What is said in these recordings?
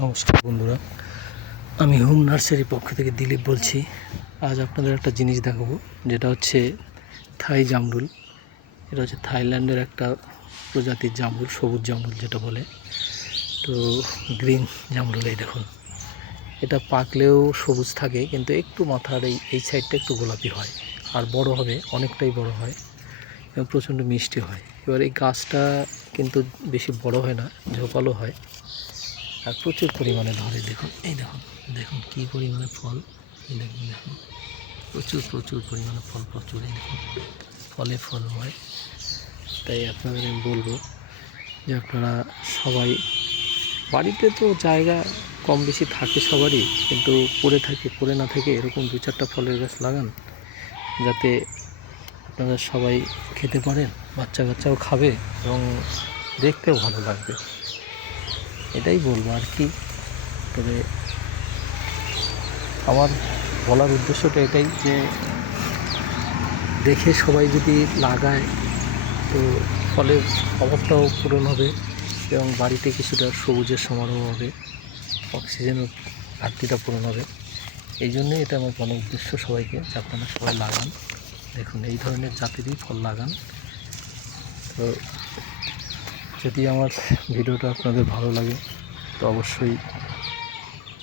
নমস্কার বন্ধুরা, আমি হোম নার্সারির পক্ষ থেকে দিলীপ বলছি। আজ আপনাদের একটা জিনিস দেখাবো, যেটা হচ্ছে থাই জামরুল। এটা হচ্ছে থাইল্যান্ডের একটা প্রজাতির জামরুল, সবুজ জামরুল যেটা বলে। তো গ্রিন জামরুল, এই দেখুন, এটা পাকলেও সবুজ থাকে, কিন্তু একটু মাথার এই সাইডটা একটু গোলাপি হয়, আর বড় হবে, অনেকটাই বড় হয় এবং প্রচণ্ড মিষ্টি হয়। এবার এই গাছটা কিন্তু বেশি বড় হয় না, ঝোপালো হয়, আর প্রচুর পরিমাণে ধরে। দেখুন, এই দেখুন, দেখুন কী পরিমাণে ফল। এই দেখুন, দেখুন, প্রচুর প্রচুর পরিমাণে ফল, প্রচুর। এই দেখুন, ফলে ফলময়। তাই আপনাদের আমি বলবো যে আপনারা সবাই, বাড়িতে তো জায়গা কম বেশি থাকে সবারই, কিন্তু পড়ে না থেকে এরকম 2-4টা ফলের গাছ লাগান, যাতে আপনারা সবাই খেতে পারেন, বাচ্চা কাচ্চাও খাবে এবং দেখতেও ভালো লাগবে। এটাই বলবো আর কি। তবে আমার বলার উদ্দেশ্যটা এটাই যে দেখে সবাই যদি লাগায়, তো ফলের অভাবটাও পূরণ হবে এবং বাড়িতে কিছুটা সবুজের সমারোহ হবে, অক্সিজেনের ঘাটতিটা পূরণ হবে। এই জন্যই এটা আমার বলার উদ্দেশ্য সবাইকে, যে আপনারা সবাই লাগান। দেখুন, এই ধরনের জাতেরই ফল লাগান। তো যদি আমার ভিডিওটা আপনাদের ভালো লাগে, তো অবশ্যই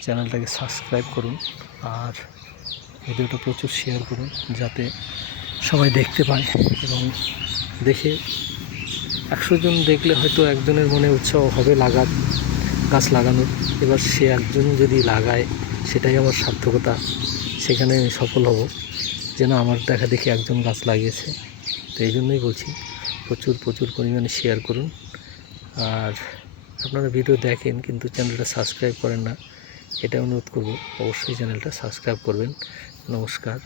চ্যানেলটাকে সাবস্ক্রাইব করুন, আর ভিডিওটা প্রচুর শেয়ার করুন, যাতে সবাই দেখতে পায় এবং দেখে 100 জন দেখলে হয়তো একজনের মনে উৎসাহ হবে গাছ লাগানোর। এবার সে একজন যদি লাগায়, সেটাই আমার সার্থকতা, সেখানে আমি সফল হব, যে না, আমার দেখা দেখি একজন গাছ লাগিয়েছে। তো এই জন্যই বলছি, প্রচুর প্রচুর পরিমাণে শেয়ার করুন। আর আপনারা ভিডিও দেখেন কিন্তু চ্যানেলটা সাবস্ক্রাইব করেন না, এটা অনুরোধ করব, অবশ্যই চ্যানেলটা সাবস্ক্রাইব করবেন। নমস্কার।